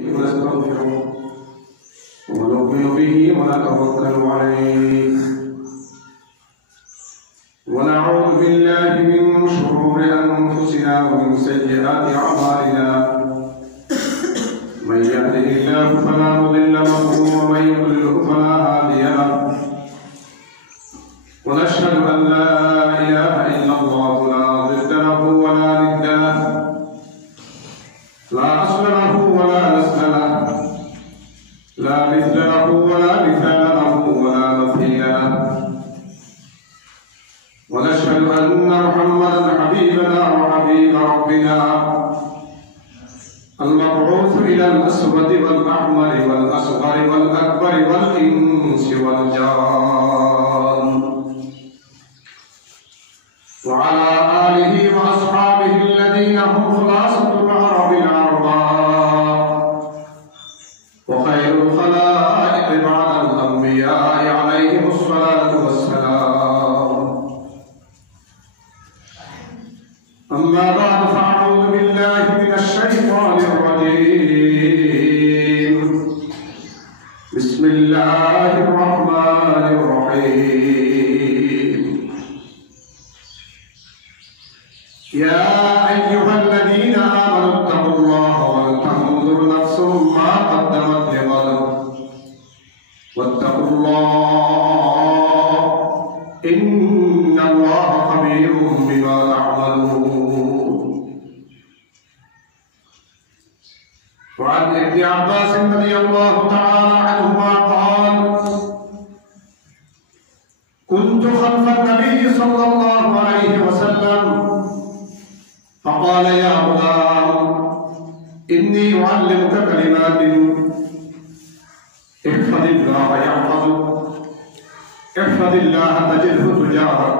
ونستغفره ونؤمن به ونتوكل عليه ونعوذ بالله من شرور أنفسنا ومن سيئات أعمالنا من يهده الله فلا مضل له ومن يضلل فلا هادي له ونشهد أن لا إله إلا الله لا ضد له ولا ند له لا أصل له ولا نسل له لا مثل له ولا مثال له ولا مثيل له ونشهد أن محمدا حبيبنا وحبيب ربنا المبعوث إلى الأسود والأحمر والأصغر والأكبر والإنس والجان وعلى آله وأصحابه الذين هم خلاصة العرب العرباء وخير الخلائق بعد الأنبياء عليهم الصلاة والسلام. أما بعد فأعوذ بالله من الشيطان الرجيم. بسم الله الرحمن الرحيم. يا أيها الذين آمنوا اتقوا الله ولتنظر نفس ما قدمت لغد واتقوا الله إن الله خبير بما تعملون. وعن ابن عباس رضي الله تعالى عنهما قال: كنت خلف النبي صلى الله عليه وسلم فقال: يا غلام إني أعلمك كلمات احفظ الله يحفظك احفظ الله تجده تجاهك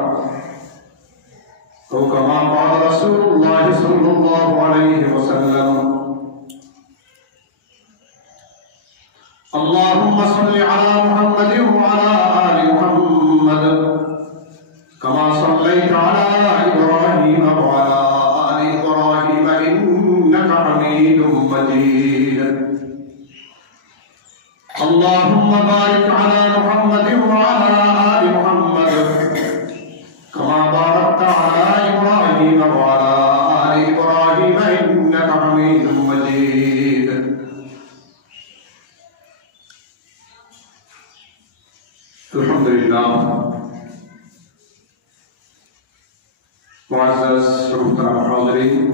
أو كما قال رسول الله صلى الله عليه وسلم. اللهم صل على محمد وعلى آل محمد كما صليت على إبراهيم وعلى آل إبراهيم إنك حميد مجيد. اللهم بارك على محمد وعلى آل محمد كما باركت على إبراهيم وعلى آل إبراهيم إنك حميد مجيد. الحمد لله. मुअज़्ज़ज़ मुहतरम हाज़िरीन,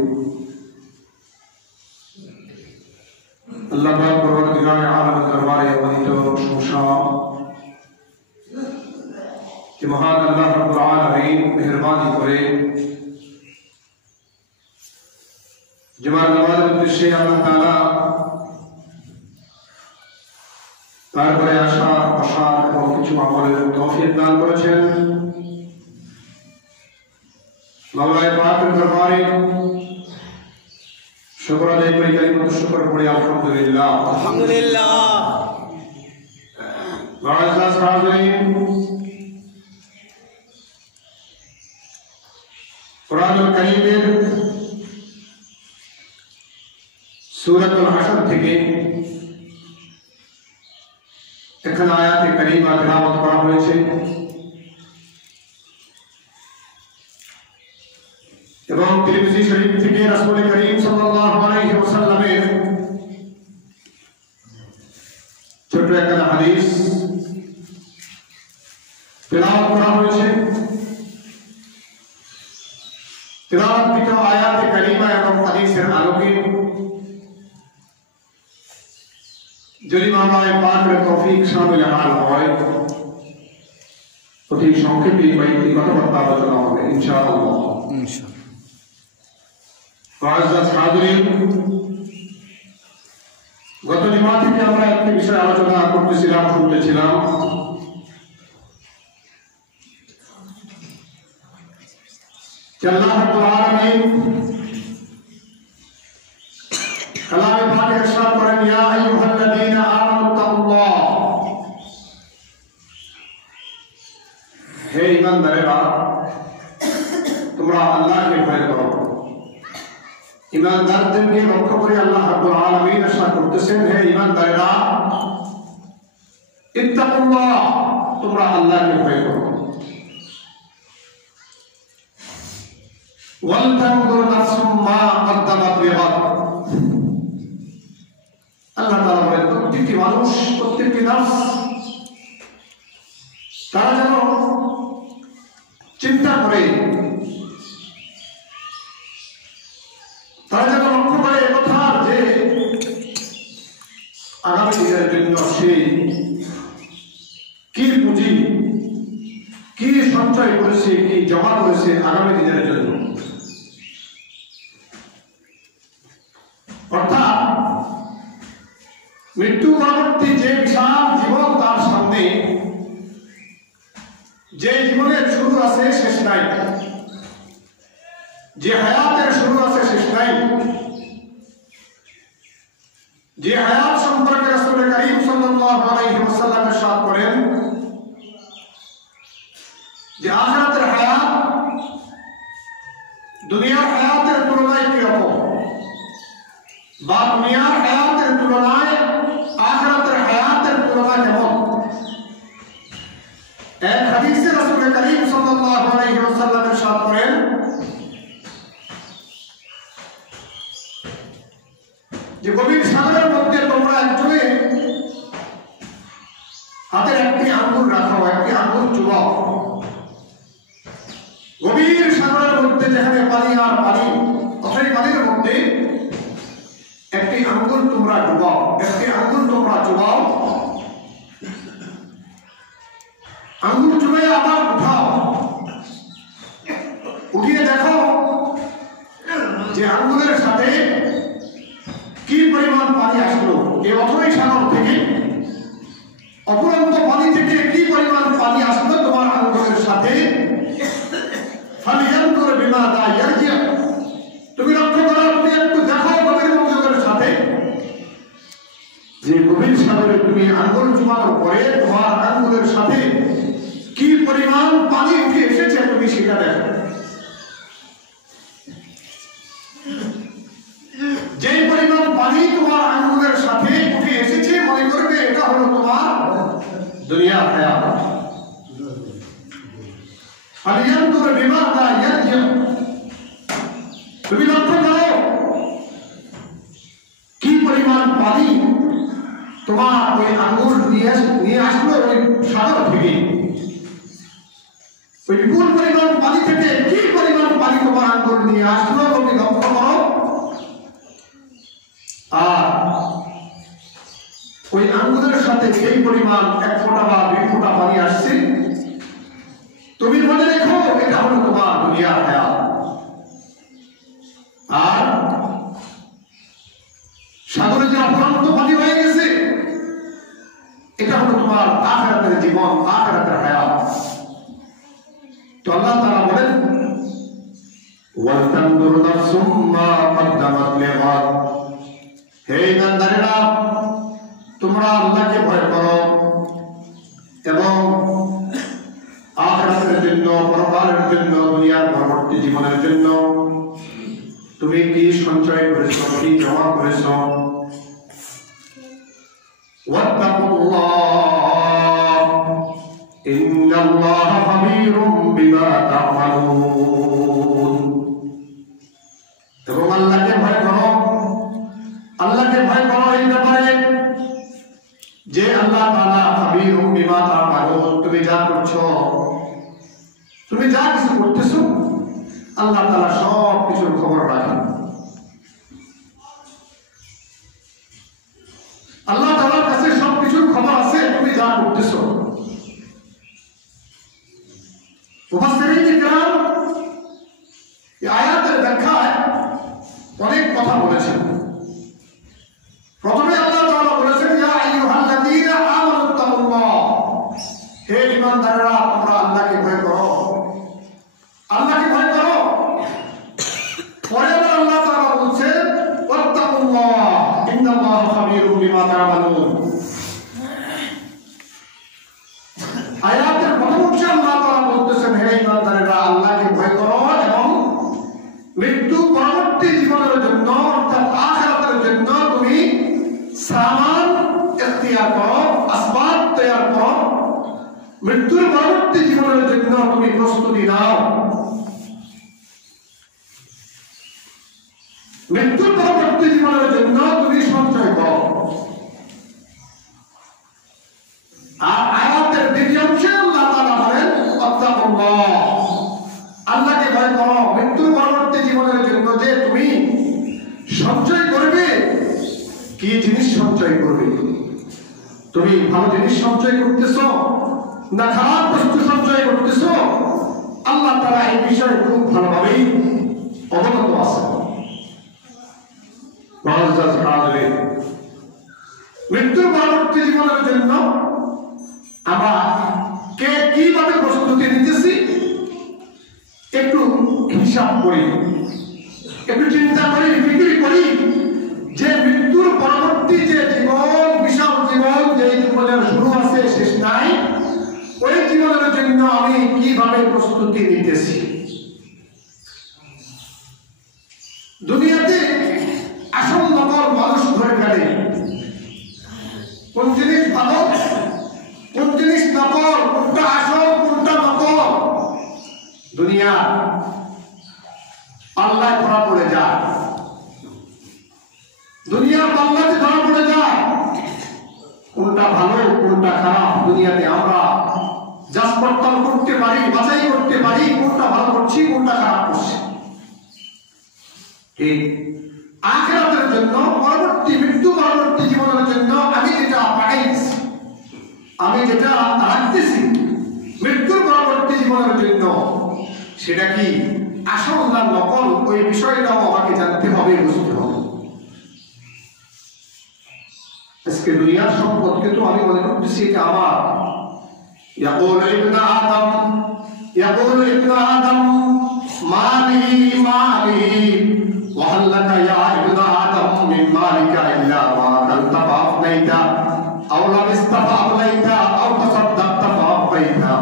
अल्लाह पाक परवरदिगार आलम दरबारे वलिद प्रशंसा कि महान अल्लाह रब्बुल आलमीन मेहरबानी करे जमाल नवाज उद्देश्य अल्लाह ताला তারপরে আশা আশা এবং কিছু আমলের তৌফিক দান করেছেন। মাওলায়ে পাকের দরবারে শুকর আদায় করি, কালিমাতুশ শুকর পড়ি আলহামদুলিল্লাহ আলহামদুলিল্লাহ। মুআজ্জাজ হাজিরিন, কুরআনুল কারীমের সূরাতুল হাশর থেকে এখানে আয়াতে কারিমা তেলাওয়াত করা হয়েছে এবং তিরমিজি শরীফ থেকে রাসূল করিম সাল্লাল্লাহু আলাইহি ওয়াসাল্লামের ছোট একটা হাদিস তেলাওয়াত করা হয়েছে। তেলাওয়াতকৃত আয়াতে কারিমা এবং হাদিসের আলোকে যদি মাওলায়ে পাকের তৌফিক শামিল হাল হয় অতি সংক্ষেপে কয়েকটি কথাবার্তা আলোচনা হবে ইনশাআল্লাহ। মুআজ্জাজ হাজিরিন, গত জুমা থেকে আমরা একটি বিষয় আলোচনা করতেছিলাম, শুনতেছিলাম। আল্লাহ রাব্বুল আলামিন কালামে পাকে ইরশাদ করেন: ইয়া আইয়ুহাল্লাযীনা আমানু তাকুল্লাহ, হে ঈমানদারেরা তোমরা আল্লাহকে ভয় করো। ईमानदारদেরকে লক্ষ্য করে আল্লাহ রাব্বুল আলামিন ইরশাদ করতে বলতেছেন, হে ঈমানদারেরা, ইত্তাকুল্লাহ, তোমরা আল্লাহকে ভয় করো। ওয়ালতানজুর নাফসুম মা কদ্দামাত লিগাদ। আল্লাহ তাআলা বলেন, প্রত্যেকটি মানুষ, প্রত্যেকটি নাফস তারা যেন চিন্তা করে, তারা যেন লক্ষ্য করে একথা যে আগামী দিনের জন্য সে কি পুঁজি, কি সঞ্চয় করেছে, কি জমা করেছে আগামী দিনের জন্য। অর্থাৎ মৃত্যু পরবর্তী যে বিশাল জীবন তার সামনে, যে জীবনের শুরু আছে শেষ নাই, যে হায়াতের শুরু আছে শেষ নাই, যে হায়াত সম্পর্কে রাসূল করিম সাল্লাল্লাহু আলাইহি ওয়াসাল্লাম ইরশাদ করেন যে আখিরাতের হায়াত দুনিয়ার হায়াতের তুলনায় কিরকম, বা দুনিয়ার হায়াতের তুলনায় আখিরাতের হায়াতের তুলনা কেমন। এক হাদিসে রাসূল করিম সাল্লাল্লাহু আলাইহি ওয়াসাল্লাম ইরশাদ করেন যে গভীর সাগরের মধ্যে তোমরা একজনে হাতের একটি আঙ্গুল রাখো, একটি আঙ্গুল চুবাও। গভীর সাগরের মধ্যে যেখানে পানি আর পানি, সেই পানির মধ্যে একটি আঙ্গুল তোমরা ডুবাও, একটি আঙ্গুল তোমরা চুবাও, আঙ্গুল চুবে আবার উঠাও, উঠিয়ে দেখো যে আঙ্গুলের সাথে কি পরিমাণ পানি আসলো। এই অথই সাগর থেকে, অপুরন্ত পানি থেকে কি পরিমাণ পানি আসলো তোমার আঙ্গুলের সাথে। ফালিয়ানজুর বিমাযা ইয়ারজি। তুমি লক্ষ্য করো, তুমি একটু দেখো গভীর মনোযোগের সাথে যে গভীর সাগরে তুমি আঙ্গুল চুবানোর পরে তোমার আঙ্গুলের সাথে কি পরিমাণ পানি উঠে এসেছে, তুমি সেটা দেখো। যে পরিমাণ পানি তোমার আঙ্গুলের সাথে উঠে এসেছে, মনে করবে এটা হলো তোমার দুনিয়ার হায়াত। ফালিয়ানজুর বিমাযা ইয়ারজি। তুমি লক্ষ্য করো কি পরিমাণ পানি তোমার ওই আঙ্গুল নিয়ে আসলো ওই সাগর থেকে। ওই বিপুল পরিমাণ পানি থেকে কি পরিমাণ পানি তোমার আঙ্গুল নিয়ে আসলো তুমি লক্ষ্য করো। আর ওই আঙ্গুলের সাথে যেই পরিমাণ 1 ফোঁটা বা 2 ফোঁটা পানি আসছে, তুমি মনে রেখো এটা হলো তোমার দুনিয়ার হায়াত। আর সাগরে যে অপরান্ত পানি হয়ে গেছে, এটা হলো তোমার আখিরাতের জীবন, আখিরাতের হায়াত। তো আল্লাহ তাআলা বলেন, ওয়ালতানজুর নাফসুম মা কদ্দামাত লিগাদ। হে ঈমানদারেরা, তোমরা আল্লাহকে ভয় করো এবং আখিরাতের জন্য, পরকালের জন্য, দুনিয়ার পরবর্তী জীবনের জন্য তুমি কি সঞ্চয় করেছো, কি জমা করেছো। ওয়াত্তাকুল্লাহ ইন্নাল্লাহা খাবীরুম বিমা তা'মালুন। এবং আল্লাহকে ভয় করো, আল্লাহকে ভয় করো এই ব্যাপারে যে আল্লাহ তাআলা খাবীরুম বিমা তা'মালুন। তুমি যা করছো, তুমি যা কিছু করতেছো, আল্লাহ তাআলা সব কিছুর খবর রাখেন। আল্লাহ তাআলার কাছে সব কিছুর খবর আছে তুমি যা করতেছো। মুফাসসিরিন কিরাম এই আয়াতের ব্যাখ্যায় অনেক কথা বলেছেন। প্রথমে আল্লাহ তাআলা বলেছেন, ইয়া আইয়ুহাল্লাযীনা আমানুত্তাকুল্লাহ। হে ঈমানদাররা, তোমরা আল্লাহকে ভয় করো, আল্লাহকে ভয় করো। পরে আবার আল্লাহ তাআলা বলছেন, ওয়াত্তাকুল্লাহ ইন্নাল্লাহা খাবীরুম বিমা তা'মালুন। আয়াতের প্রথম অংশে আল্লাহ তাআলা বলতেছেন, হে ঈমানদারেরা, আল্লাহকে ভয় করো এবং মৃত্যু পরবর্তী জীবনের জন্য, অর্থাৎ আখিরাতের জন্য তুমি সামান ইখতিয়ার করো, আসবাব তৈরি করো, মৃত্যুর পরবর্তী জীবনের জন্য তুমি প্রস্তুতি নাও। মৃত্যুর পরবর্তী জীবনের জন্য তুমি সঞ্চয় করো। আর আয়াতের দ্বিতীয় অংশে আল্লাহ তাআলা বলেন আত্তাকুল্লাহ, আল্লাহকে ভয় করো। মৃত্যুর পরবর্তী জীবনের জন্য যে তুমি সঞ্চয় করবে, কি জিনিস সঞ্চয় করবে? তুমি ভালো জিনিস সঞ্চয় করতেছ না খারাপ বস্তু সঞ্চয় করতেছ? আল্লাহ তাআলা এই বিষয়ে খুব ভালোভাবেই অবগত আছে। মৃত্যুর পরবর্তী জীবনের জন্য আমরা কে কিভাবে প্রস্তুতি নিতেছি একটু হিসাব করি, একটু চিন্তা করি, ফিকির করি যে মৃত্যুর পরবর্তী যে জীবন, বিশাল জীবন, যে জীবনের শুরু আছে শেষ নাই, ওই জীবনের জন্য আমি কিভাবে প্রস্তুতি নিতেছি। দুনিয়াতে আসল নকল মানুষ ধরে ফেলে, কোন জিনিস ভালো কোন জিনিস নকল, কোনটা আসল কোনটা নকল, দুনিয়া পাল্লায় ধরা পড়ে যায়, দুনিয়ার পাল্লাতে ধরা পড়ে যায় কোনটা ভালো কোনটা খারাপ। দুনিয়াতে আমরা যাচ পড়তাল করতে পারি, বাছাই করতে পারি কোনটা ভালো করছি কোনটা খারাপ করছি। ঠিক আখিরাতের জন্য, পরবর্তী মৃত্যু পরবর্তী জীবনের জন্য আমি যেটা পাঠাইছি, আমি যেটা রাখতেছি মৃত্যুর পরবর্তী জীবনের জন্য, সেটা কি আসল না নকল, ওই বিষয়টাও আমাকে জানতে হবে, বুঝতে হবে। আজকে দুনিয়ার সম্পদকে তো আমি মনে করতেছি এটা আমার। ইয়াকুল ইবনে আদম মালি মালি ওয়া হাল লাকা ইয়া ইবনে আদম মিন মালিকা ইল্লা মা আকালতা ফাআফনাইতা আও লাবিস্তা ফাআবলাইতা আও তাসাদ্দাকতা ফাআফাইতা।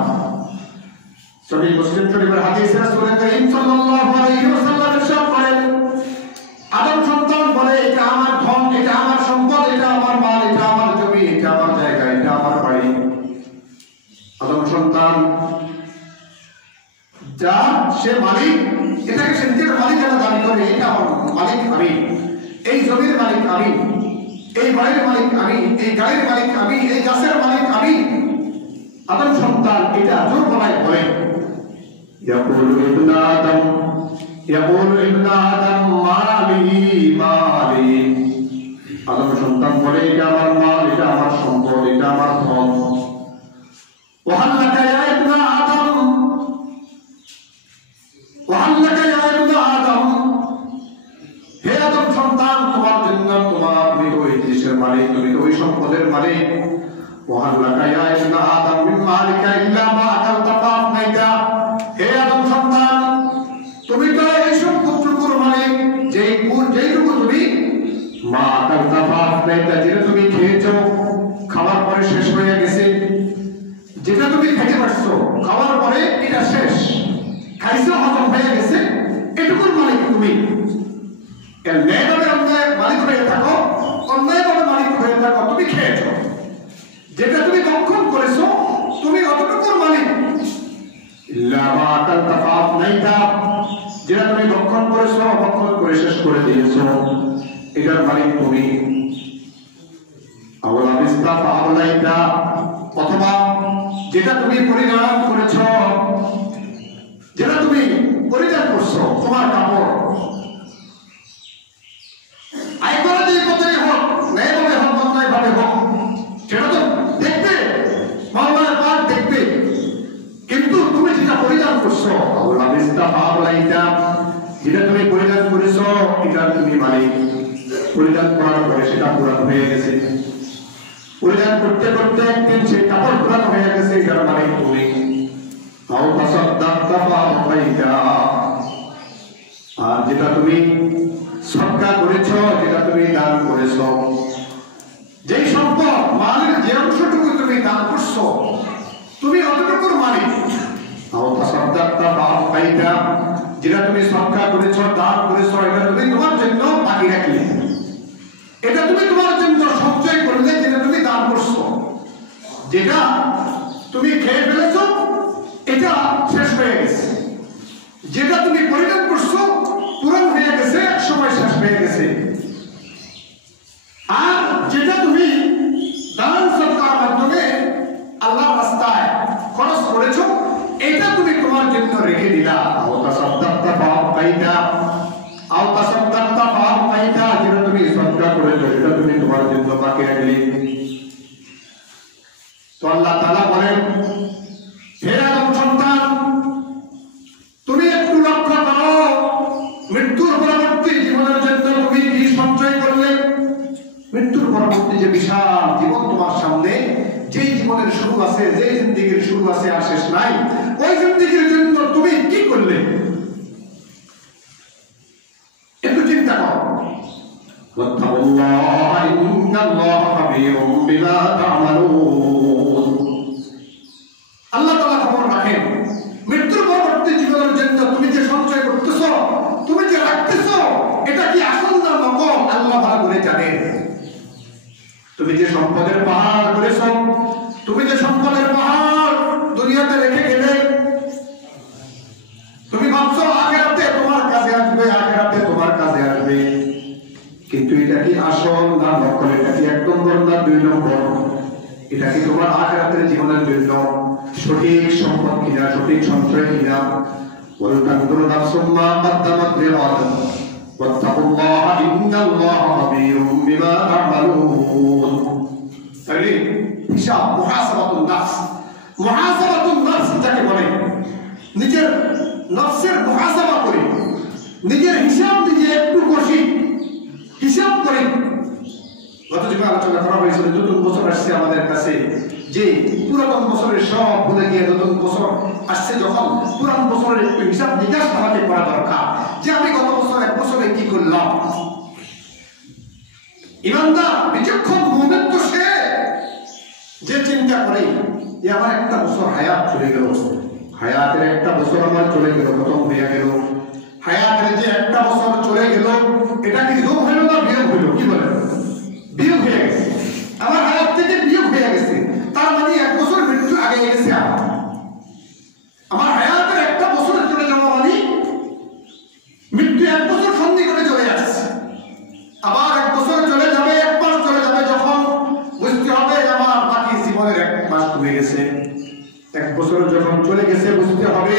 সহিহ মুসলিম শরীফের হাদিসে রাসূল করিম সাল্লাল্লাহু আলাইহি ওয়াসাল্লাম ইরশাদ করেন, আদম সন্তান বলে এটা আমার ধন, এটা আমার সম্পদ, এটা আমার মাল, এটা আমার জমি, এটা আমার জায়গা, এটা আমার বাড়ি। আদম সন্তান যা সে মালিক, এটাকে সে নিজের মালিক যারা দাবি করে, এটা আমার মালিক আমি, এই জমির মালিক আমি, এই বাড়ির মালিক আমি, এই গাড়ির মালিক আমি, এই গাছের মালিক আমি। আদম সন্তান এটা জোর গলায় বলে। ইয়াকুলু ইবনে আদম মালি মালি, আদম সন্তান বলে এটা আমার মাল, এটা আমার সম্পদ, এটা আমার ধন। ওয়া হাল লাকা ইয়া ইবনে আদম, ওয়া হাল লাকা ইয়া ইবনে আদম, হে আদম সন্তান তোমার জন্য, তুমি তো ওই জিনিসের মালিক, তুমি তো ওই সম্পদের মালিক। ওয়া হাল লাকা ইয়া ইবনে আদম মিন মালিকা ইল্লা মা আকালতা ফাআফনাইতা, হে আদম সন্তান তুমি তো এই সম্পদটুকুর মালিক যেইটুকু তুমি মা আকালতা ফাআফনাইতা, যেটা তুমি খেয়েছো, খাওয়ার পরে শেষ হয়ে গেছে, যেটা তুমি খেতে পারছো, খাওয়ার পরে এটা শেষ, খাইছো হজম হয়ে গেছে, এটুকুর মালিক তুমি। ন্যায়ভাবে অন্যায় মালিক হয়ে থাকো, অন্যায়ভাবে মালিক হয়ে থাকো, তুমি খেয়েছো, যেটা তুমি ভক্ষণ করেছো তুমি অতটুকুর মালিক। ইল্লা মা আকালতা ফাআফনাইতা, যেটা তুমি ভক্ষণ করেছো, ভক্ষণ করে শেষ করে দিয়েছো, এটার মালিক তুমি। আও লাবিস্তা ফাআবলাইতা, অথবা যেটা তুমি পরিধান করেছো, যেটা তুমি পরিধান করছো, তোমার কাপড়, আয় করা যে পথেই হোক, ন্যায়ভাবে হোক অন্যায়ভাবে হোক, সেটা তো দেখবে, মাওলার পাক দেখবে, কিন্তু তুমি যেটা পরিধান করছো, আও লাবিস্তা ফাআবলাইতা, যেটা তুমি পরিধান করেছো, এটা তুমি মালিক। পরিধান করার পরে সেটা পুরান হয়ে গেছে, পরিধান করতে করতে একদিন সে কাপড় পুরান হয়ে গেছে, এটার মালিক তুমি। আও তাসাদ্দাকতা ফাআফাইতা, আর যেটা তুমি সদকা করেছো, যেটা তুমি দান করেছো, যেই সম্পদ মালের যে অংশটুকু তুমি দান করছো, তুমি অতটুকুর মালিক। আও তাসাদ্দাকতা ফাআফাইতা, যেটা তুমি সদকা করেছো, দান করেছো, এটা তুমি তোমার জন্য বাকি রাখলে, এটা তুমি তোমার জন্য যেটা তুমি খেয়ে ফেলেছ এটা শেষ হয়ে গেছে, যেটা তুমি পরিণত করছো পূরণ হয়ে গেছে, এক সময় শেষ হয়ে গেছে। আর যেটা তুমি দান সদকার মাধ্যমে আল্লাহর রাস্তায় খরচ করেছো এটা তুমি তোমার জন্য রেখে দিলা। যেটা তুমি সদকা করেছো এটা তুমি তোমার জন্য বাকি রাখলে। তো আল্লাহ তাআলা বলেন, হে আদম সন্তান, তুমি একটু লক্ষ্য করো মৃত্যুর পরবর্তী জীবনের জন্য তুমি কি সঞ্চয় করলে। মৃত্যুর পরবর্তী যে বিশাল জীবন তোমার সামনে, যেই জীবনের শুরু আছে, যেই জিন্দেগির শুরু আছে আর শেষ নাই, ওই জিন্দেগির জন্য তুমি কি করলে একটু চিন্তা করো। ওয়াত্তাকুল্লাহ ইন্নাল্লাহা খাবীরুম বিমা তা'মালুন। আল্লাহ তাআলা খবর রাখেন মৃত্যুর পরবর্তী জীবনের জন্য তুমি যে সঞ্চয় করতেছো, তুমি যে রাখতেছো, এটা কি আসল না নকল আল্লাহ ভালো করে জানেন। তুমি যে সম্পদের পাহাড় করেছো, তুমি যে সম্পদের পাহাড় দুনিয়াতে রেখে গেলে, তুমি ভাবছো আখিরাতে তোমার কাছে আসবে, আখিরাতে তোমার কাছে আসবে, কিন্তু এটা কি আসল না নকল, এটা কি এক নম্বর না দুই নম্বর, এটা কি তোমার আখিরাতের জীবনের জন্য সঠিক সম্পদ কিনা, সঠিক সঞ্চয় কিনা। ওয়ালতানজুর নাফসুম মা কদ্দামাত লিগাদ ওয়াত্তাকুল্লাহ ইন্নাল্লাহা খাবীরুম বিমা তা'মালুন। তাহলে হিসাব, মুহাসাবাতুন নাফস, মুহাসাবাতুন নাফস যাকে বলে, নিজের নফসের মুহাসাবা করে, নিজের হিসাব নিজে একটু কষি হিসাব করে। গত যুগে আলোচনা করা হয়েছিল, নতুন বছর আসছে আমাদের কাছে, যে পুরাতন বছরের সব ভুলে গিয়ে নতুন বছর আসছে যখন, পুরান বছরের একটু হিসাব নিকাশ আমাকে করা দরকার, যে আমি গত বছর এক বছরে কি করলাম। ইমানদার বিচক্ষণ মুমিন তো সে যে চিন্তা করে যে আমার একটা বছর হায়াত চলে গেল, হায়াতের একটা বছর আমার চলে গেল, খতম হয়ে গেল। হায়াতের যে একটা বছর চলে গেল, এটা কি যোগ হইল না বিয়োগ হইল? কি বলে? বিয়োগ হয়ে গেছে। আমার হায়াত থেকে বিয়োগ হয়ে গেছে, তার মানে এক বছর মৃত্যু আগে গেছে। আমার হায়াতের একটা বছর চলে যাওয়া মানে মৃত্যু এক বছর সন্ধি করে চলে আসছে। আবার এক বছর চলে যাবে, এক মাস চলে যাবে, যখন বুঝতে হবে আমার বাকি জীবনের এক মাস কমে গেছে। এক বছর যখন চলে গেছে বুঝতে হবে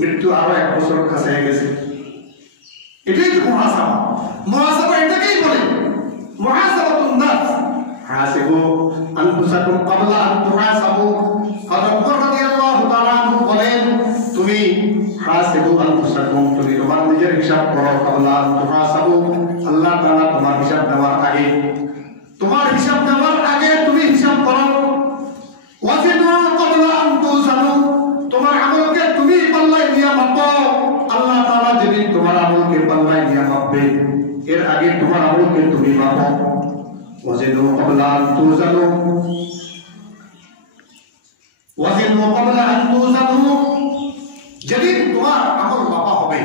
মৃত্যু আরো এক বছর কাছে গেছে। এটাই তো মুহাসাবা। মুহাসাবা এটাকেই বলে মুহাসাবাতুন নাফস। হাসিবু আনফুসাকুম ক্বাবলা আন তুহাসাবু। হযরত ওমর রাদিয়াল্লাহু তাআলা আনহু বলেন, তুমি হাসিবু আনফুসাকুম, তুমি তোমার নিজের হিসাব করো, ক্বাবলা আন তুহাসাবু, আল্লাহ তাআলা তোমার হিসাব দেওয়ার আগে, তোমার হিসাব দেওয়ার আগে তুমি হিসাব করো। ওয়াজিনু ক্বাবলা আন তুযানু, তোমার আমলকে তুমি পাল্লায় নিয়ে মাপো। আল্লাহ তাআলা যেদিন তোমার আমলকে পাল্লায় নিয়ে মাপবে, এর আগে তোমার আমলকে তুমি মাপো। ওয়াজিনু ক্বাবলা আন তুযানু, ওয়াজিনু ক্বাবলা আন তুযানু, যেদিন তোমার আমল মাপা হবে,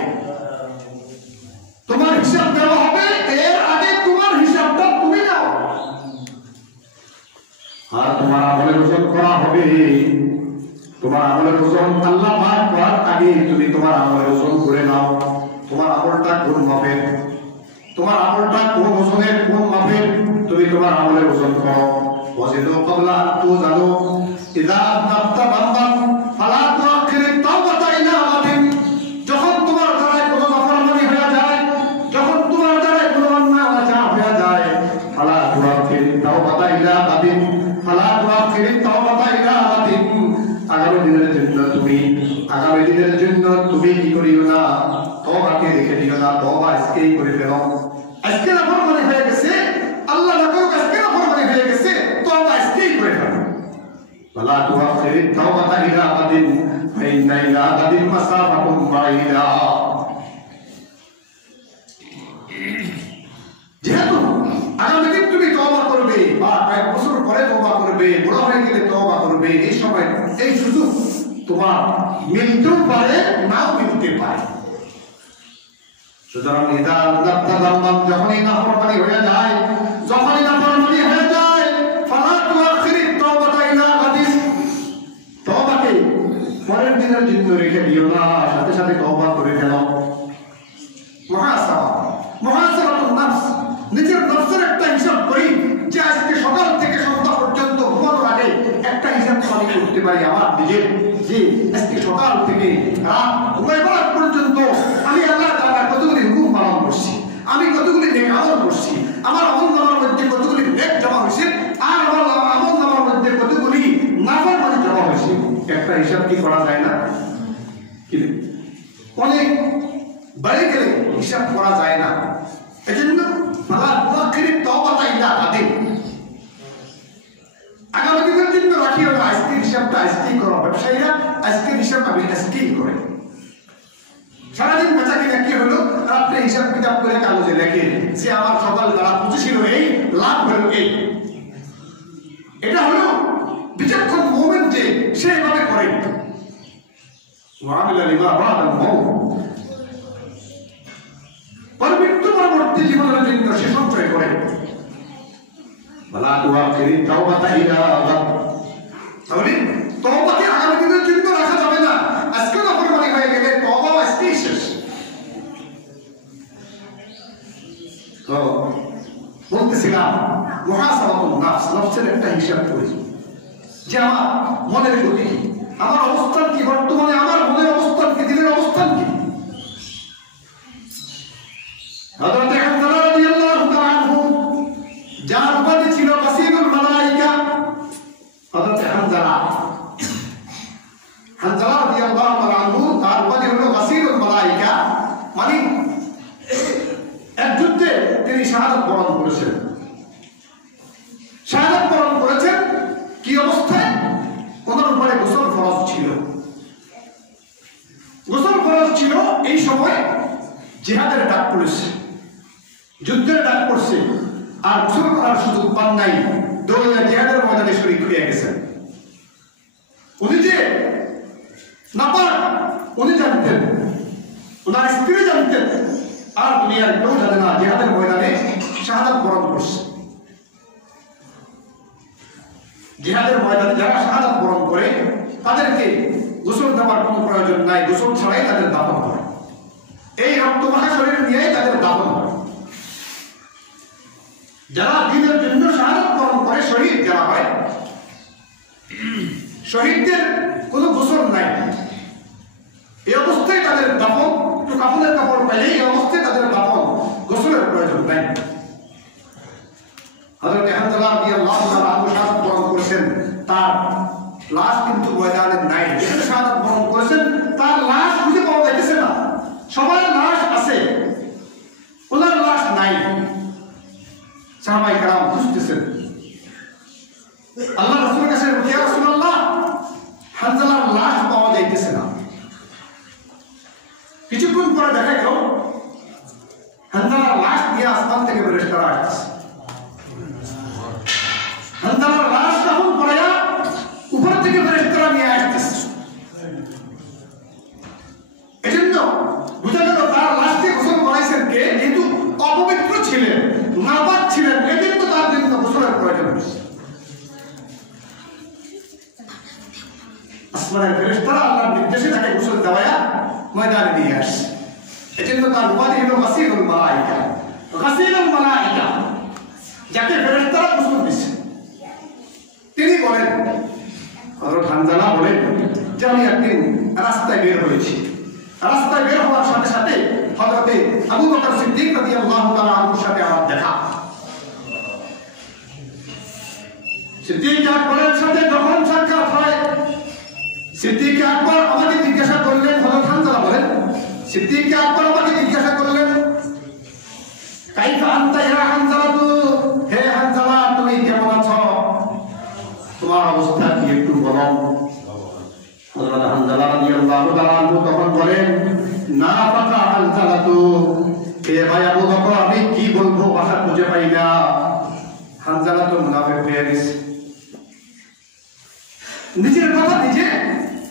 তোমার হিসাব দেওয়া হবে, এর আগে তোমার হিসাবটা তুমি নাও। আর তোমার আমলের ওজন করা হবে, তোমার আমলের ওজন আল্লাহ পাক করার আগে তুমি তোমার আমলের ওজন করে নাও। তোমার আমলটা কোন মাপের, তোমার আমলটা কোন ওজনের, কোন মাপের, তুমি তোমার আমলের ওজন করো। ওয়াজিনু ক্বাবলা আন তুযানু, ইযা আযনাবতা যামবান ফালা তুআখিরিত তাওবাতা ইলা গাদিন, যখন তোমার দ্বারা কোনো নাফরমানি হয়ে যায়, যখন তোমার দ্বারা কোনো অন্যায় আচরণ হয়ে যায়, ফালা তুআখিরিত তাওবাতা ইলা গাদিন, ফালা তুআখিরিত তাওবাতা ইলা গাদিন, আগামী দিনের জন্য তুমি কি করিও না, তওবাকে রেখে দিও না, তওবা আজকেই করে ফেলো। আজকে নাফরমানি হয়ে গেছে, আল্লাহ না করুক আজকে নাফরমানি হয়ে গেছে, তওবা আজকেই করে ফেলো। ফালা তুআখিরিত তাওবাতা ইলা গাদিন ফাইন্না ইলা গাদিন মাসাফাতুন বাঈদা। যেহেতু আগামী দিন তুমি তওবা করবে, বা কয়েক বছর পরে তওবা করবে, বড় হয়ে গেলে তওবা করবে, এই সময় এই সুযোগ তোমার মিলতেও পারে, নাও মিলতে পারে। সুতরাং ইযা আযনাবতা যামবান, যখনই নাফরমানি হয়ে যায়, যখনই নাফরমানি হয়ে যায়, ফালা তুআখিরিত তাওবাতা ইলা গাদিন, জিন্ন রেখে দিও না, সাথে সাথে তওবা করে ফেলো। মুহাসাবাতুন নাফস, নিজের নফসের একটা হিসাব করি যে আজকে সকাল থেকে সন্ধ্যা পর্যন্ত ঘুমানোর আগে একটা হিসাব আমি করতে পারি আমার নিজের, যে আজকে সকাল থেকে রাত ঘুমাইবার পর্যন্ত আমি আল্লাহ তাআলার কতগুলি হুকুম পালন করছি, আমি কতগুলি নেক আমল করছি, আমার আমলনামার মধ্যে কতগুলি নেক জমা হয়েছে, আর আমার আমলনামার মধ্যে কতগুলি নাফরমানি জমা হয়েছে। একটা হিসাব কি করা যায় না? কি অনেক বেড়ে গেলে হিসাব করা যায় না। এজন্য আগামী দিনের জন্য রাখিও না, আজকের হিসাবটা আজকেই করো। ব্যবসায়ীরা আজকের হিসাব আমি আজকেই করে, সারাদিন বেচা কিনা কি হলো রাত্রে হিসাব কিতাব করে কাগজে লেখে যে আমার সকাল বেলা পৌঁছেছিল এই, লাভ হলো এই। এটা হলো বিচক্ষণ মুমিন যে সে এভাবে করে। মৃত্যু পরবর্তী জীবনের জন্য সে সঞ্চয় করে। তাহলে তওবাকে আগামী দিনের জন্য রাখা যাবে না। আজকে নাফরমানি হয়ে গেলে তওবা আজকেই শেষ। তো বলতেছিলাম মুহাসাবাতুন নাফস, নফসের একটা হিসাব করি যে আমার মনের গতি কি, আমার অবস্থান কি, বর্তমানে আমার মনের অবস্থান কি, দিলের অবস্থান কি। হযরত হানজালা রাদিয়াল্লাহু তাআলা আনহু যার উপাধি ছিল গাসীলুল মালায়েকা, হযরত হানজালা রাদিয়াল্লাহু তাআলা আনহু তার উপাধি হলো গাসীলুল মালায়েকা, মানে এক যুদ্ধে তিনি শাহাদাত বরণ করেছেন। শাহাদাত বরণ করেছেন কি অবস্থায়? ওনার উপরে গোসল ফরজ ছিল। গোসল ফরজ ছিল, এই সময় জিহাদের ডাক পড়েছে, যুদ্ধের ডাক পড়ছে, আর গোসল করার সুযোগ পান নাই, দৌড়ে জিহাদের ময়দানে শরীক হয়ে গেছেন। উনি যে নাপাক উনি জানতেন, ওনার স্ত্রী জানতেন, আর দুনিয়ার কেউ জানে না জিহাদের ময়দানে শাহাদাত বরণ করছে। জিহাদের ময়দানে যারা শাহাদাত বরণ করে তাদেরকে গোসল দেওয়ার কোনো প্রয়োজন নাই, গোসল ছাড়াই তাদের দাফন হয়। এই রক্তমাখা শরীর নিয়েই তাদের দাফন হয়। যারা দ্বীনের জন্য শাহাদাত বরণ করে শহীদ যারা হয়, শহীদদের কোনো গোসল নাই, এই অবস্থায় তাদের দাফন, একটু কাপড়ের কাপড় পাইলেই এই অবস্থায় তাদের দাফন, গোসলের প্রয়োজন নাই। হযরত হানজালা রাদিয়াল্লাহু তাআলা আনহু শাহাদাত বরণ করেছেন, তার লাশ কিন্তু ময়দানে নাই। যেখানে শাহাদাত বরণ করেছেন তার লাশ খুঁজে পাওয়া যাইতেছে না। সবার লাশ আছে, ওনার লাশ নাই। সাহাবায়ে কেরাম খুঁজতেছেন, আল্লাহ রাসূলের কাছে, ইয়া রাসূলুল্লাহ, হানজালার লাশ পাওয়া যাইতেছে না। কিছুক্ষণ পরে দেখা গেল হানজালার লাশ নিয়ে আসমান থেকে ফেরেশতারা আসছে। হানজালার লাশ তখন পড়ে উপর থেকে ফেরেশতারা নিয়ে আসতেছে। এজন্য বুঝা গেল তার লাশকে গোসল করাইছেন কে? যেহেতু অপবিত্র ছিলেন, নাপাক ছিলেন, এজন্য তার জন্য গোসলের প্রয়োজন হয়েছে। আসমানের ফেরেশতারা আল্লাহর নির্দেশে তাকে গোসল দেওয়া ময়দানে নিয়ে আসছে। এজন্য তার উপাধি হলো গাসীলুল মালায়েকা। গাসীলুল মালায়েকা, যাকে ফেরেশতারা গোসল দিচ্ছে। তিনি বলেন, হযরত হানজালা বলেন যে আমি একদিন রাস্তায় বের হয়েছি। রাস্তায় বের হওয়ার সাথে সাথে হযরতে আবু বকর সিদ্দিক রাদিয়াল্লাহু তাআলা আনহুর সাথে আমার দেখা। সিদ্দিক আকবরের সাথে যখন সাক্ষাৎ হয়, সিদ্দিক আকবর আমাকে জিজ্ঞাসা করলেন, হযরত হানজালা বলেন, সিদ্দিক আকবর আমাকে জিজ্ঞাসা করলেন, কাইফা আনতা ইয়া হানজালা, হে হানজালা তুমি কেমন আছো, তোমার অবস্থা কি একটু বলো। হযরত হানজালা রাদিয়াল্লাহু তাআলা আনহু তখন বলেন, না ফাকা হানজালা, হে ভাই আবু বকর আমি কি বলবো ভাষা খুঁজে পাই না। হানজালা তো মুনাফিক হয়ে গেছে। নিজের কথা নিজে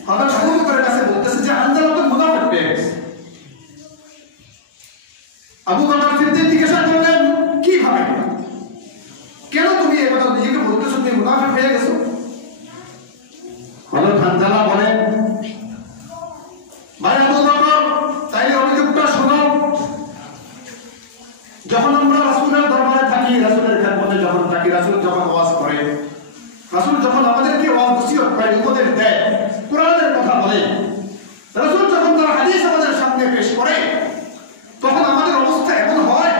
হযরত আবু বকরের কাছে বলতেছে যে হানজালা তো মুনাফিক হয়ে গেছে। আবু বকর সিদ্দিক জিজ্ঞাসা করলেন, কিভাবে, কেন তুমি এই কথা নিজেকে বলতেছো তুমি মুনাফিক হয়ে গেছো? হযরত হানজালা বলেন, রাসূল যখন ওয়াজ করে, রাসূল যখন আমাদেরকে ওয়াজ নসিহত করে, উপদেশ দেয়, কোরআনের কথা বলে, রাসূল যখন তার হাদিস আমাদের সামনে পেশ করে, তখন আমাদের অবস্থা এমন হয়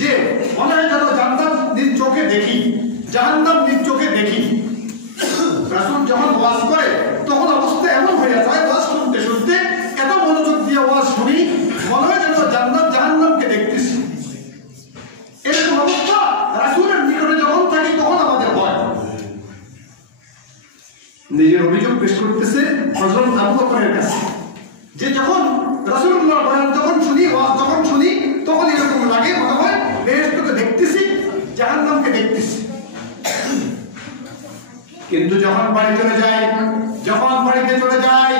যে মনে হয় যেন জান্নাত নিজ চোখে দেখি, জাহান্নাম নিজ চোখে দেখি। রাসূল যখন ওয়াজ করে তখন অবস্থা এমন হয়ে যায়, ওয়াজ শুনতে শুনতে এত মনোযোগ দিয়ে ওয়াজ শুনি, মনে হয় যেন জান্নাত জাহান্নামকে দেখতেছি। এরকম অবস্থা রাসূলের নিকটে যখন থাকি তখন আমাদের হয়। নিজের অভিযোগ পেশ করতেছে হযরত আবু বকরের কাছে, যে যখন রাসূলুল্লাহ বলেন যখন শুনি, ওয়াজ যখন শুনি, তখন এরকম লাগে মনে হয় বেহেশতকে দেখতেছি, জাহান্নামকে দেখতেছি। কিন্তু যখন বাড়ি চলে যাই, যখন বাড়িতে চলে যাই,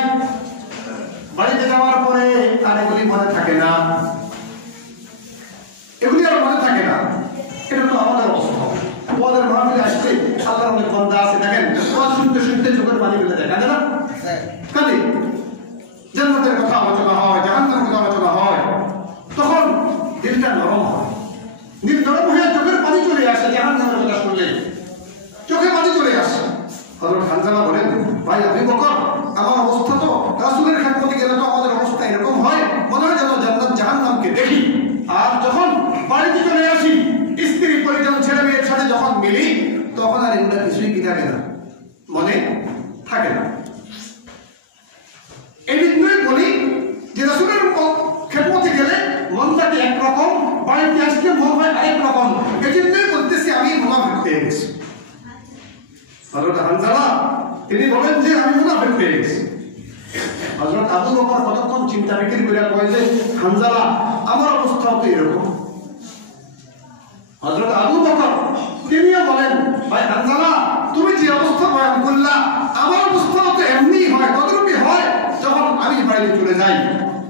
বাড়িতে যাওয়ার পরে আর এগুলি মনে থাকে না, এগুলি আর মনে থাকে না। এটা তো আমাদের অবস্থা। ওদের মাহফিলে আসলে আল্লাহর অনেক বান্দা আছে, দেখেন ওয়াজ শুনতে শুনতে চোখের পানি ফেলে দেয়, কাঁদে না? কাঁদে। জান্নাতের কথা আলোচনা হয়, জাহান্নামের কথা আলোচনা হয়, তখন দিলটা নরম হয়, দিল নরম হয়ে চোখের পানি চলে আসে। জাহান্নামের কথা শুনলে চোখে পানি চলে আসে। হযরত হানজালা বলেন, ভাই আবু বকর, আমার অবস্থা তো রাসূলের খেদমতে গেলে তো আমাদের অবস্থা এরকম হয়, মনে হয় যেন জান্নাত জাহান্নামকে দেখি। আর যখন বাড়িতে চলে আসি, স্ত্রী পরিজন ছেলে মেয়ের সাথে যখন মিলি, তখন আর এগুলো কিছুই কি থাকে না, মনে থাকে না। এই জন্যই বলি যে রাসূলের খেদমতে গেলে মনটাকে একরকম, বাড়িতে আসলে মন হয় আরেক রকম। এই জন্যই বলতেছি আমি মুনাফিক হয়ে গেছি। হযরত হানজালা তিনি বলেন যে আমি মুনাফিক হয়ে গেছি। হযরত আবু বকর কতক্ষণ চিন্তা ফিকির করে কয় যে হানজালা আমার অবস্থাও তো এরকম। হযরত আবু বকর তিনিও বলেন, ভাই হানজালা তুমি যে অবস্থা বয়ান করলা, আমার অবস্থাও তো এমনি হয়, ততটুকুই হয়। যখন আমি বাড়িতে চলে যাই,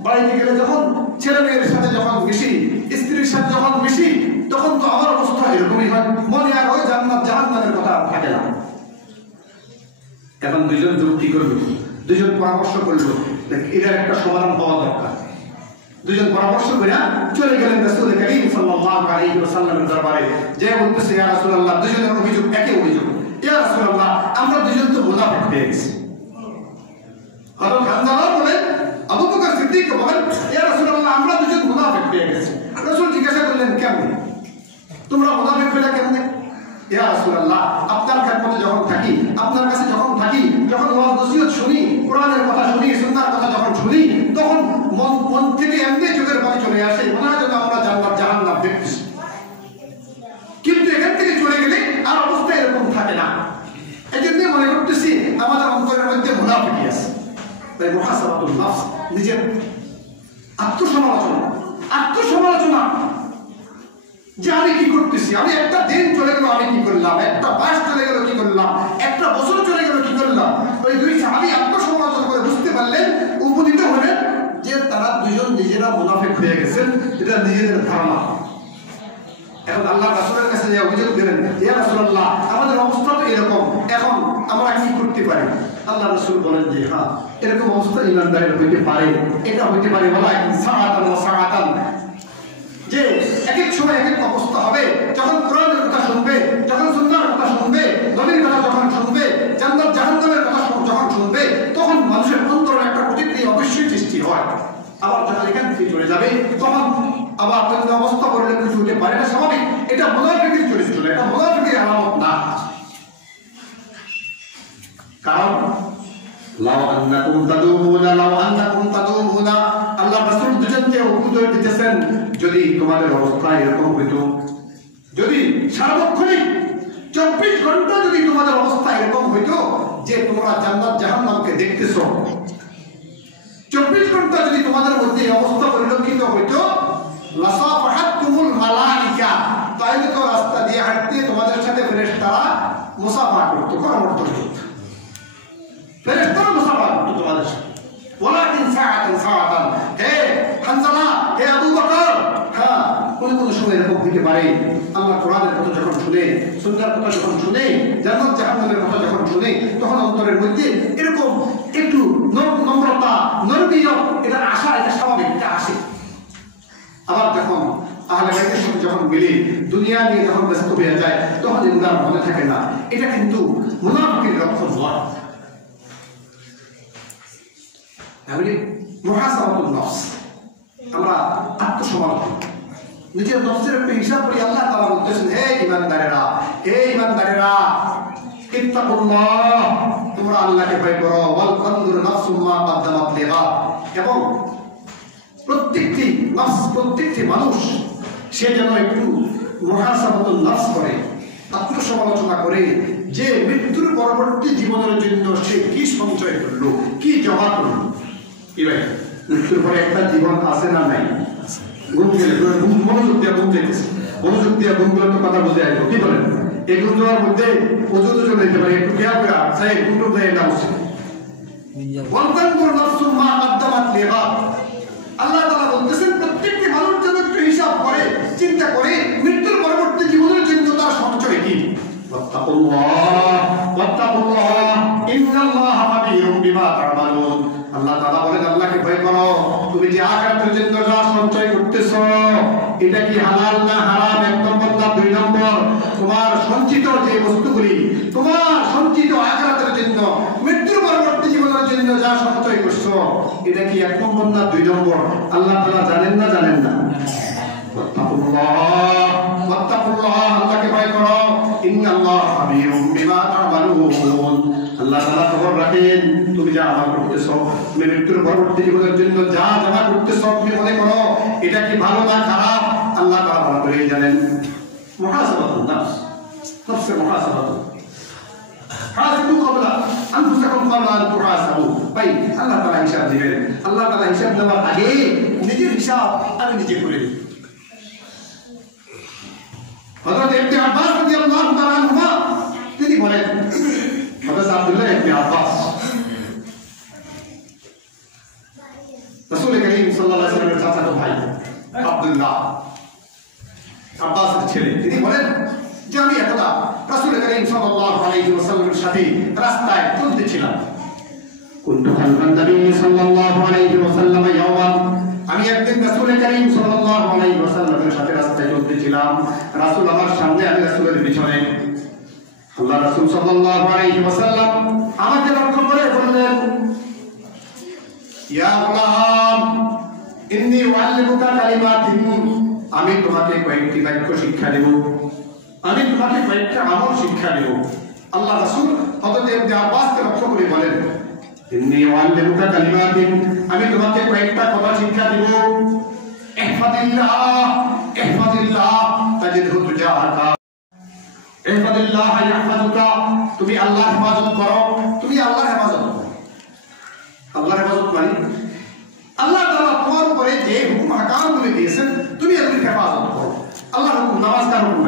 বাড়িতে গেলে যখন ছেলে মেয়ের সাথে যখন মিশি, স্ত্রীর সাথে যখন মিশি, তখন তো আমার অবস্থা এরকমই হয়, মনে আর ওই জান্নাত জাহান্নামের কথা থাকে না। এখন দুজন যুক্তি করলো, দুজন পরামর্শ করলো, এটার একটা সমাধান হওয়া দরকার। দুজন পরামর্শ করে চলে গেলেন রাসূল করিম সাল্লাল্লাহু আলাইহি ওয়াসাল্লামের দরবারে, যে বলতেছে, ইয়া রাসূলুল্লাহ, দুজনের অভিযোগ একই অভিযোগ। ইয়া রাসূলুল্লাহ, আমরা দুজন তো মুনাফিক হয়ে গেছি। হযরত হানজালা বলেন, আবু বকর সিদ্দিক বলেন, ইয়া রাসূলুল্লাহ, আমরা দুজন মুনাফিক হয়ে গেছি। রাসূল জিজ্ঞাসা করলেন, কেমন তোমরা মুনাফিক হইলা কেমনে? ইয়া রাসূলুল্লাহ, আপনার খেদমতে যখন থাকি, আপনার কাছে যখন থাকি, যখন ওয়াজ নসিহত শুনি, কোরআনের কথা শুনি, সুন্নাহর কথা যখন শুনি, তখন মন থেকে এমনি চোখের পানি চলে আসে, মনে হয় যেন আমরা জান্নাত জাহান্নাম দেখতেছি। কিন্তু এখান থেকে চলে গেলে আর অবস্থা এরকম থাকে না। এই জন্যই মনে করতেছি আমাদের অন্তরের মধ্যে মুনাফিকি আছে। তাই মুহাসাবাতুন নাফস, নিজের আত্মসমালোচনা, যে আমি কি করতেছি, আমি একটা দিন চলে গেল আমি কি করলাম, একটা মাস চলে গেল কি করলাম, একটা বছর চলে গেল কি করলাম। ওই দুই সাহাবী আত্মসমালোচনা করে বুঝতে পারলেন, উপনীত হলেন যে তারা দুজন নিজেরা মুনাফিক হয়ে গেছেন, এটা নিজেদের ধারণা। এখন আল্লাহ রাসূলের কাছে যে অভিযোগ দিলেন, ইয়া রাসূলুল্লাহ, আমাদের অবস্থা তো এরকম, এখন আমরা কি করতে পারি? আল্লাহ রাসূল বলেন যে হ্যাঁ, এরকম অবস্থা ইমানদারের হইতে পারে, এটা হইতে পারে বলা সাআতান ওয়া সাআতান, যে এক এক সময় এক এক অবস্থা হবে। যখন কোরআনের কথা শুনবে, যখন সুন্নাহর কথা শুনবে, নবীর কথা যখন শুনবে, জান্নাত জাহান্নামের কথা যখন শুনবে, তখন মানুষের অন্তরে একটা প্রতিক্রিয়া অবশ্যই সৃষ্টি হয়। আবার যখন এখান থেকে চলে যাবে, তখন আবার অন্য অবস্থা করলে কিছু হতে পারে না, স্বাভাবিক। এটা মুনাফিকের চরিত্র, এটা মুনাফিকের আলামত না। কারণ লাউ আন্নাকুম তাদুমুনা, আল্লাহ রাসূল দুজনকে উপদেশ দিতেছেন, যদি তোমাদের অবস্থা এরকম হইতো, যদি সার্বক্ষণিক 24 ঘন্টা যদি তোমাদের অবস্থা এরকম হইতো যে তোমরা জান্নাত জাহান্নামকে দেখতেছো, 24 ঘন্টা যদি তোমাদের মধ্যে এই অবস্থা পরিলক্ষিত হইতো, লাসাফাহাতুমুল মালাইকা, তাইলে তো রাস্তা দিয়ে হাঁটতে তোমাদের সাথে ফেরেশতারা মুসাফা করতো, করমর্দন করতো, ফেরেশতারা মুসাফা করতো তোমাদের সাথে। ওয়ালাকিন সাআতান, হে হানজালা, হে আবু বকর, হ্যাঁ কোন সময় এরকম হইতে পারে, আল্লাহ কোরআনের কথা যখন শুনে, সুন্নাহর কথা যখন শুনে, জান্নাত জাহান্নামের কথা যখন শুনে, তখন অন্তরের মধ্যে এরকম একটু নম্রতা, নরমিয়ত, এটা আশা, এটা স্বাভাবিক, এটা আসে। আবার যখন আহলে বাইতের সাথে যখন মিলে, দুনিয়া দুনিয়া নিয়ে যখন ব্যস্ত হয়ে যায় তখন এগুলো আর মনে থাকে না। এটা কিন্তু মুনাফিকের লক্ষণ নয়। মুহাসাবাতুন নফস, আমরা আত্মসমালোচনা, নিজের নফসের একটু হিসাব করি। আল্লাহ তাআলা বলতেছেন, হে ঈমানদারেরা, হে ঈমানদারেরা, ইত্তাকুল্লাহ, তোমরা আল্লাহকে ভয় করো, ওয়াল তানজুর নাফসুম মা কদ্দামাত লিগাদ, এবং প্রত্যেকটি নফস, প্রত্যেকটি মানুষ সে যেন একটু মুহাসাবাতুন নফস করে, আত্মসমালোচনা করে যে মৃত্যুর পরবর্তী জীবনের জন্য সে কি সঞ্চয় করলো, কি জমা করলো। কি ভাই, মৃত্যুর পরে একটা জীবন আছে না নাই? ঘুম গেলে মনোযোগ দিয়ে ঘুম যেতেছে, মনোযোগ দিয়ে ঘুমগুলো তো কথা বুঝে আসবো। কি বলেন? এই ঘুম যাওয়ার মধ্যে ওজন চলে যেতে পারে, একটু খেয়াল করে সাই ঘুমটো দেয় না উচিত। আল্লাহ তাআলা বলতেছেন প্রত্যেকটি মানুষ যেন একটু হিসাব করে, চিন্তা করে মৃত্যুর পরবর্তী জীবনের জন্য তার সঞ্চয় কি। আল্লাহ তাআলা বলেন, আল্লাহকে ভয় করো, তুমি যে আখিরাতের জন্য যা সঞ্চয় করতেছো এটা কি হালাল না হারাম, 1 নম্বর না 2 নম্বর। তোমার সঞ্চিত যে বস্তুগুলি, তোমার সঞ্চিত আখিরাতের জন্য, মৃত্যুর পরবর্তী জীবনের জন্য যা সঞ্চয় করছো এটা কি 1 নম্বর না 2 নম্বর? আল্লাহ তাআলা জানেন না জানেন না? আল্লাহকে ভয় করো, ইন্নাল্লাহা খাবীরুম বিমা তা'মালুন। আল্লাহ তাআলা খবর রাখেন তুমি যা আমল করতেছো, মৃত্যুর পরবর্তী জীবনের জন্য যা জমা করতেছো, তুমি মনে করো এটা কি ভালো না খারাপ, আল্লাহ তাআলা ভালো করেই জানেন। মুহাসাবাতুন নাফস, নফসের মুহাসাবাতুন, হাসিবু ক্বাবলা আনফুসাকুম ক্বাবলা আন তুহাসাবু। ভাই, আল্লাহ তাআলা হিসাব দিবেন। আল্লাহ তাআলা হিসাব দেওয়ার আগে নিজের হিসাব আমি নিজে করে নিই। হযরত ইবনে আব্বাস রাদিয়াল্লাহু তাআলা আনহুমা তিনি বলেন, হযরত আব্দুল্লাহ ইবনে আব্বাস রাসূল করিম সাল্লাল্লাহু আলাইহি ওয়াসাল্লামের চাচাতো ভাই আব্দুল্লাহ আব্বাসের ছেলে, তিনি বলেন যে আমি একদা রাসূল করিম সাল্লাল্লাহু আলাইহি ওয়াসাল্লামের সাথে রাস্তায় চলতেছিলাম। কুনতু খালফান নবী সাল্লাল্লাহু আলাইহি ওয়াসাল্লাম ইয়াওমান, আমি একদিন রাসূল করিম সাল্লাল্লাহু আলাইহি ওয়াসাল্লামের সাথে রাস্তায় চলতেছিলাম। রাসূল আমার সামনে, আমি রাসূলের পিছনে। আল্লাহ রাসূল সাল্লাল্লাহু আলাইহি ওয়াসাল্লাম আমাকে লক্ষ্য করে বললেন, ইয়া গোলাম ইন্নী উআল্লিমুকা কালিমাতিন, আমি তোমাকে কয়েকটি বাক্য শিক্ষা দেব, আমি তোমাকে কয়েকটা আমল শিক্ষা দেব। আল্লাহ রাসূল হযরত ইবনে আব্বাসকে লক্ষ্য করে বলেন, ইন্নী উআল্লিমুকা কালিমাতিন, আমি তোমাকে কয়েকটা কথা শিক্ষা দেব। ইহফাদিল্লাহ ইহফাদিল্লাহ তাজিদহু তুজাহাকা, ইহফাদিল্লাহ ইয়াহফাদুকা, তুমি আল্লাহর হেফাজত করো, তুমি আল্লাহর হেফাজত করো। আল্লাহর হেফাজত মানে আল্লাহ তাআলা তোমার উপরে যে হুকুম আহকামগুলি দিয়েছেন তুমি এগুলির হেফাজত করো। আল্লাহর হুকুম, নামাজ কার হুকুম?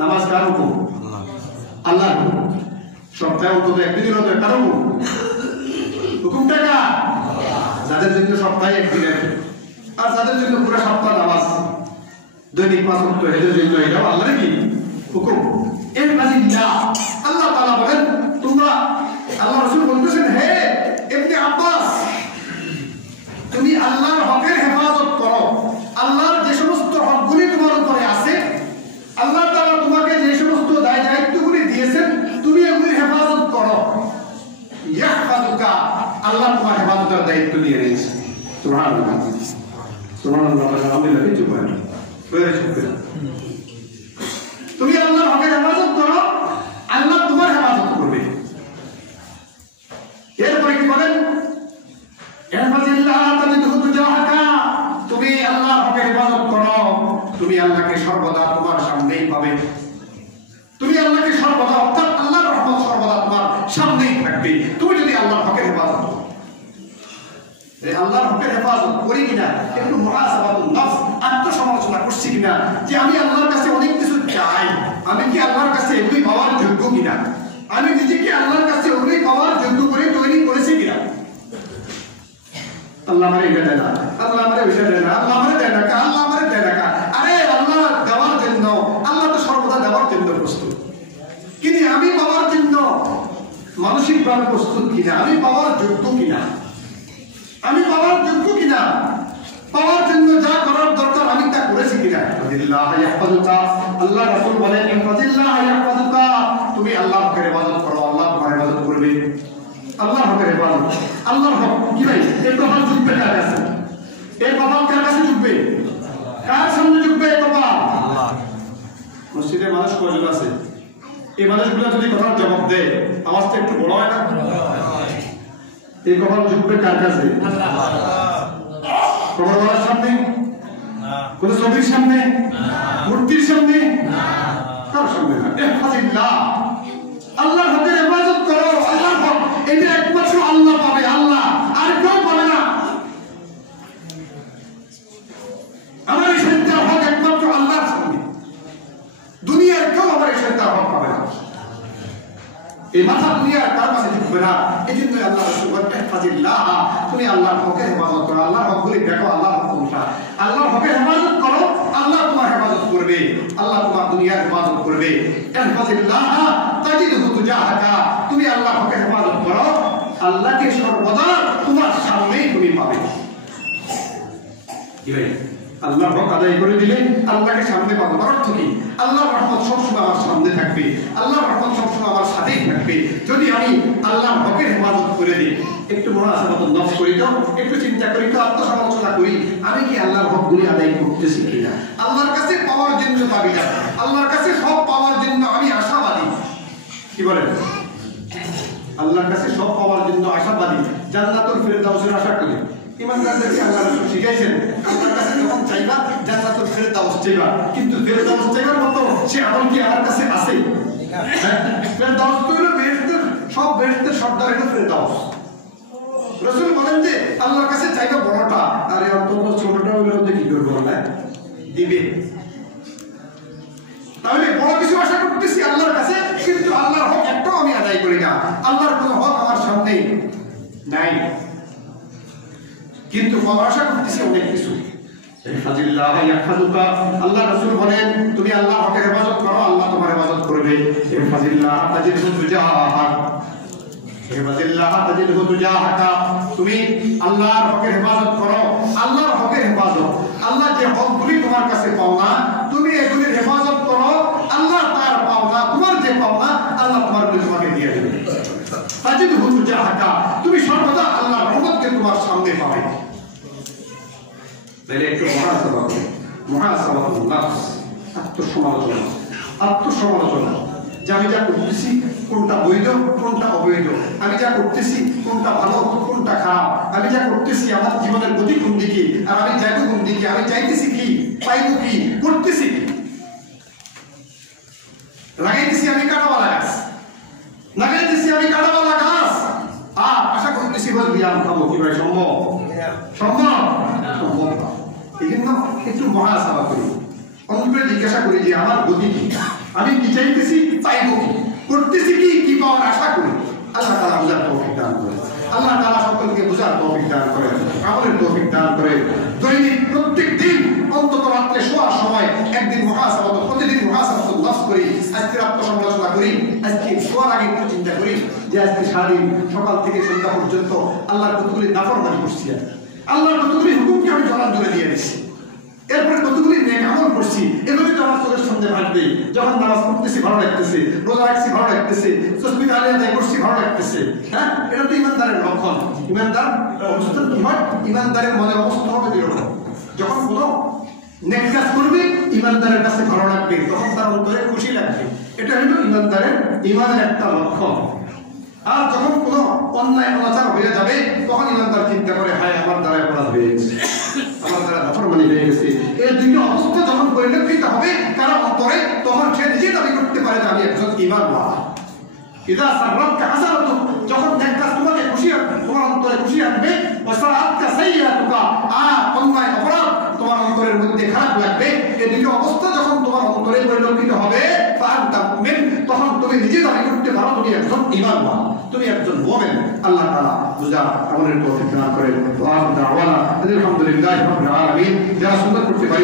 নামাজ কার হুকুম? আল্লাহর হুকুম। সপ্তাহে অন্তত একদিন হলো কার হুকুম? হুকুমটা কার? যাদের জন্য সপ্তাহে একদিন, আর যাদের জন্য পুরো সপ্তাহ নামাজ, দৈনিক 5 ওয়াক্ত, এদের জন্য এটাও আল্লাহর কি হুকুম। এর মাঝিল্লাহ আল্লাহ তাআলা বলেন, তোমরা, আল্লাহ রাসূল বলতেছেন, হে ইবনে আব্বাস, তুমি আল্লাহর হকের হেফাজত করো। আল্লাহর যে সমস্ত হকগুলি তোমার উপরে আছে, আল্লাহ তাআলা তোমাকে যে সমস্ত দায়িত্বগুলি দিয়েছেন, তুমি এগুলির হেফাজত করো। ইয়াহফাদুকা, আল্লাহ তোমার হেফাজতের দায়িত্ব নিয়ে নিয়েছে। সুবহানাল্লাহ, সুবহানাল্লাহ, আলহামদুলিল্লাহ। কিছু বলেন, তুমি আল্লাহর হকের হেফাজত করো, আল্লাহ তোমার হেফাজত করবে। এরপরে কি বলেন? ইহফাজিল্লাহ তাজিদহু তুজাহাকা, তুমি আল্লাহর হকের হেফাজত করো, তুমি আল্লাহকে সর্বদা তোমার সামনেই পাবে। তুমি আল্লাহকে সর্বদা, অর্থাৎ আল্লাহর রহমত সর্বদা তোমার সামনেই থাকবে তুমি যদি আল্লাহর হকের হেফাজত করো। আল্লাহর হকের হেফাজত করি কিনা, একটু মুহাসাবাতুন নফস, আত্মসমালোচনা করছি কিনা, যে আমি আল্লাহর কাছে অনেক কিছু চাই, আমি কি আল্লাহর কাছে এগুলি পাওয়ার যোগ্য কিনা, আমি নিজেকে আল্লাহর কাছে ওগুলি পাওয়ার যোগ্য করে তৈরি করেছি কিনা। আল্লাহ আমারে এটা দেয় না, আল্লাহ আমারে ওইটা দেয় না, আল্লাহ আমারে দেয় না, আল্লাহ আমারে দেয় না। আরে আল্লাহ দেওয়ার জন্য, আল্লাহ তো সর্বদা দেওয়ার জন্য প্রস্তুত, কিন্তু আমি পাওয়ার জন্য মানসিকভাবে প্রস্তুত কিনা, আমি পাওয়ার যোগ্য কিনা, আমি পাওয়ার যোগ্য কিনা। পাওয়ার জন্য যা করার দরকার আমি তা করেছি কিনা। ইহফাজিল্লাহ ইয়াহফাজুকা, আল্লাহ রাসূল বলেন ইহফাজিল্লাহ ইয়াহফাজুকা, তুমি আল্লাহর হকের ইবাদত করো, আল্লাহ তোমার ইবাদত করবে। আল্লাহর হকের ইবাদত, আল্লাহর হক কি ভাই? এই কপাল ঝুঁকবে কার কাছে? এই কপাল কার কাছে ঝুঁকবে? কার সামনে ঝুঁকবে এই কপাল? আল্লাহ। মসজিদে মানুষ কয়জন আছে? এই মানুষগুলো যদি কথার জবাব দেয় আওয়াজটা একটু বড় হয় না? এই কপাল ঝুঁকবে কার কাছে? কবর বলার সামনে, কোন ছবির সামনে, মূর্তির সামনে, কার সামনে না। ইহফাজিল্লাহ, আল্লাহর হকের ইবাদত করো। আল্লাহর হক এটা একমাত্র আল্লাহ পাবে, আল্লাহ, আর কেউ পাবে না। আমার এই সন্তান হক একমাত্র আল্লাহর সামনে, দুনিয়ার কেউ আমার এই সন্তান হক পাবে না। এই মাথা দুনিয়ার কার কাছে ঝুঁকবে না। এই জন্য আল্লাহ রাসূল বলেন ইহফাজিল্লাহ, তুমি আল্লাহর হকের হেফাজত করো। আল্লাহর হকগুলি দেখো, আল্লাহর হক কোনটা। আল্লাহর হকের হেফাজত করো, আল্লাহ তোমার হেফাজত করবে, আল্লাহ তোমার দুনিয়ার হেফাজত করবে। ইহফাজিল্লাহ তাজিদহু তুজাহাকা, তুমি আল্লাহর হকের হেফাজত করো, আল্লাহকে সর্বদা তোমার সামনেই তুমি পাবে। কি ভাই? আল্লাহর হক আদায় করে দিলে আল্লাহকে সামনে পাবো। অর্থ কি? আল্লাহর রহমত সবসময় আমার সামনে থাকবে, আল্লাহর রহমত সবসময় আমার সাথেই থাকবে যদি আমি আল্লাহর হকের হেফাজত করে দিই। একটু মুহাসাবাত নফস করি তো, একটু চিন্তা করি তো, আত্মসমালোচনা করি, আমি কি আল্লাহর হকগুলি আদায় করতেছি কিনা। আল্লাহর কাছে পাওয়ার জন্য দাবি না, আল্লাহর কাছে সব পাওয়ার জন্য আমি আশাবাদী। কি বলেন? আল্লাহর কাছে সব পাওয়ার জন্য আশাবাদী, জান্নাতুল ফিরদাউসের আশা করি। ইমানদারদেরকে আল্লাহ রাসূল শিখাইছেন আল্লাহর কাছে যখন চাইবা জান্নাতুল ফিরদাউস চাইবা, কিন্তু ফিরদাউস চাইবার মতো সে আমল কি আমার কাছে আছে? ফিরদাউস তো হলো বেহেশতের, সব বেহেশতের সর্দার হলো ফিরদাউস। রাসূল বলেন যে আল্লাহর কাছে চাইবা বড়টা, আরে অন্তত ছোটটা হলেও তো কি করবো না দিবে। তাহলে বড় কিছু আশা করতেছি আল্লাহর কাছে, কিন্তু আল্লাহর হক একটাও আমি আদায় করি না। আল্লাহর কোনো হক আমার সামনে নাই, কিন্তু আশা করতেছি অনেক কিছু। ইহফাজিল্লাহ ইয়াহফাজুকা, আল্লাহ রাসূল বলেন তুমি আল্লাহর হকের হেফাজত করো, আল্লাহ তোমার হেফাজত করবে। ইহফাজিল্লাহ তাজিদহু তুজাহাকা, ইহফাজিল্লাহ তাজিদহু তুজাহাকা, তুমি আল্লাহর হকের হেফাজত করো, আল্লাহর হকের হেফাজত। আল্লাহ যে হকগুলি তোমার কাছে পাওনা তুমি এগুলির হেফাজত করো, আল্লাহ তার পাওনা তোমার যে পাওনা আল্লাহ তোমাকে দিয়ে দেবে। তাজিদহু তুজাহাকা, তুমি সর্বদা আল্লাহর রহমতকে তোমার সামনে পাবে। তাহলে একটু মুহাসাবাতুন নাফস, আত্মসমালোচনা, আত্মসমালোচনা যে আমি যা করতেছি কোনটা বৈধ কোনটা অবৈধ, আমি যা করতেছি কোনটা ভালো কোনটা খারাপ, আমি যা করতেছি আমার জীবনের গতি কোন দিকে, আর আমি যাইব কোন দিকে, আমি চাইতেছি কি পাইব কি, করতেছি কি। লাগাইতেছি আমি কাঁটাওয়ালা গাছ, লাগাইতেছি আমি কাঁটাওয়ালা গাছ, আর আশা করতেছি বলবি আম খাবো। কি ভাই সম্ভব? সম্ভব? সম্ভব না। এই জন্য একটু মুহাসাবা করি, অন্তরে জিজ্ঞাসা করি যে আমার গতি কি, আমি কি চাইতেছি পাইব কি, করতেছি কি, কি পাওয়ার আশা করি। আল্লাহ তাআলা বুঝার তৌফিক দান করে, আল্লাহ তাআলা সকলকে বুঝার তৌফিক দান করে, আমলের তৌফিক দান করে। দৈনিক প্রত্যেক দিন অন্তত রাত্রে শোয়ার সময় একদিন মুহাসাবাত, প্রতিদিন মুহাসাবাতুন নাফস করি, আজকে আত্মসমালোচনা করি, আজকে শোয়ার আগে একটু চিন্তা করি যে আজকে সারাদিন সকাল থেকে সন্ধ্যা পর্যন্ত আল্লাহর কতগুলি নাফরমানি করছি, আল্লাহর কতগুলি হুকুমকে আমি জলাঞ্জলি দিয়ে দিচ্ছি, এরপরে কতগুলি নেক আমল করছি, এগুলি তো আমার চোখের সামনে ভাসবে। যখন নামাজ পড়তেছি ভালো লাগতেছে, রোজা রাখছি ভালো লাগতেছে, তাসবিহ তাহলিল আদায় করছি ভালো লাগতেছে। হ্যাঁ, এটা তো ইমানদারের লক্ষণ। ইমানদার অবস্থা কি হয়? ইমানদারের মনের অবস্থা হবে এরকম, যখন কোনো নেক কাজ করবে ইমানদারের কাছে ভালো লাগবে, তখন তার অন্তরে খুশি লাগবে। এটা হলো ইমানদারের ইমানের একটা লক্ষণ। আর যখন কোনো অন্যায় অনাচার হয়ে যাবে তখন ইমানদার চিন্তা করে হায় আমার দ্বারা অপরাধ হয়ে গেছে, আমার দ্বারা নাফরমানি হয়ে গেছে। এই দুটো অবস্থা যখন পরিলক্ষিত হবে কারো অন্তরে, তখন সে নিজে দাবি করতে পারে যে আমি একজন ঈমানওয়ালা। ইদা সাররাতকা হাসানাতুক, যখন নেক কাজ তোমাকে খুশি, তোমার অন্তরে খুশি আনবে, ওয়া সারাতকা সাইয়্যাতুকা, আর অন্যায় অপরাধ তোমার অন্তরের মধ্যে খারাপ লাগবে। এই দুটো অবস্থা যখন তোমার অন্তরে পরিলক্ষিত হবে ফাআনতা মুমিন, তখন তুমি নিজে দাবি করতে পারো তুমি একজন ঈমানওয়ালা, তুমি একজন মুমিন। আল্লাহ তাআলা বুঝা আমাদের তৌফিক দান করেন। ওয়া আখিরু দাওয়ানা আলহামদুলিল্লাহি রাব্বিল আলামিন। যারা সুন্নাত করতে পারি